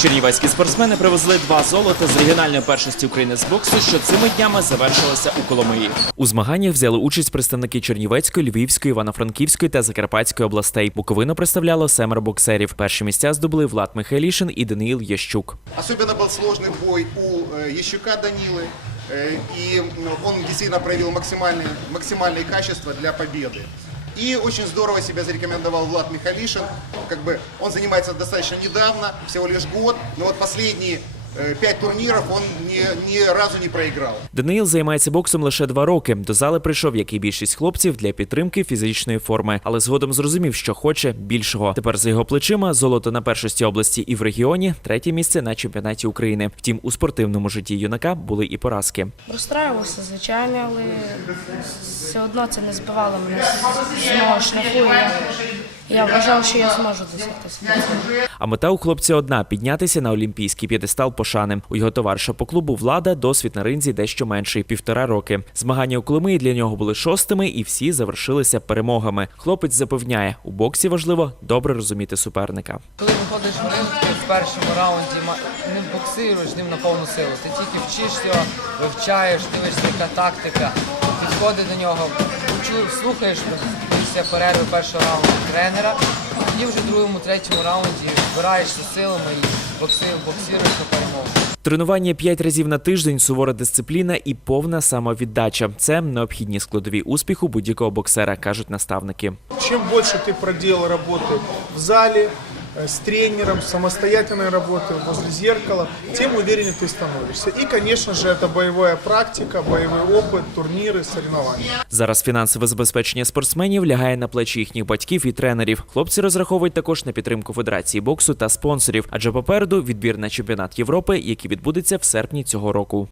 Чернівецькі спортсмени привезли два золота з регіональної першості України з боксу, що цими днями завершилося у Коломиї. У змаганнях взяли участь представники Чернівецької, Львівської, Івано-Франківської та Закарпатської областей. Буковину представляло семеро боксерів. Перші місця здобули Влад Михайлішин і Даниїл Ящук. Особенно был сложный бой у э, Ящука Данилы. э, И м, он действительно проявил максимальные, максимальные качества для победы. И очень здорово себя зарекомендовал Влад Михалишин. Как бы он занимается достаточно недавно, всего лишь год, но вот последние пять турниров он ни, ни разу не проиграл. Даниїл займається боксом лише два роки. До зали прийшов, як і більшість хлопців, для підтримки фізичної форми, але згодом зрозумів, що хоче більшого. Тепер за його плечима золото на першості області і в регіоні, третє місце на чемпіонаті України. Втім, у спортивному житті юнака були і поразки. Розстраювався, звичайно, але все одно це не збивало мене з- з мого шляху. Я, вважав, що я зможу досягти свого. А мета у хлопця одна піднятися на олімпійський п'єдестал пошани. У його товариша по клубу влада досвід на ринзі дещо менший півтора роки. Змагання у Коломиї для нього були шостими, і всі завершилися перемогами. Хлопець запевняє, у боксі важливо добре розуміти суперника. Коли виходиш в ринг, в першому раунді не боксируєш ним на повну силу. Ти тільки вчиш його, вивчаєш, дивишся, яка тактика, підходи до нього, слухаєш після перерви першого раунду тренера, і вже в другому, третьому раунді збираєшся силами і боксируєш, боксируєш на перемогу. Тренування п'ять разів на тиждень, сувора дисципліна і повна самовіддача. Це необхідні складові успіху будь-якого боксера, кажуть наставники. Чем больше ты проделал работы в зале, э, с тренером, самостоятельной работы возле зеркала, тем увереннее ты становишься. И, конечно же, это боевая практика, боевой опыт, турниры, соревнования. Зараз фінансове забезпечення спортсменів лягає на плечі їхніх батьків і тренерів. Хлопці розраховують також на підтримку Федерації боксу та спонсорів, адже попереду відбір на чемпіонат Європи, який відбудеться в серпні цього року.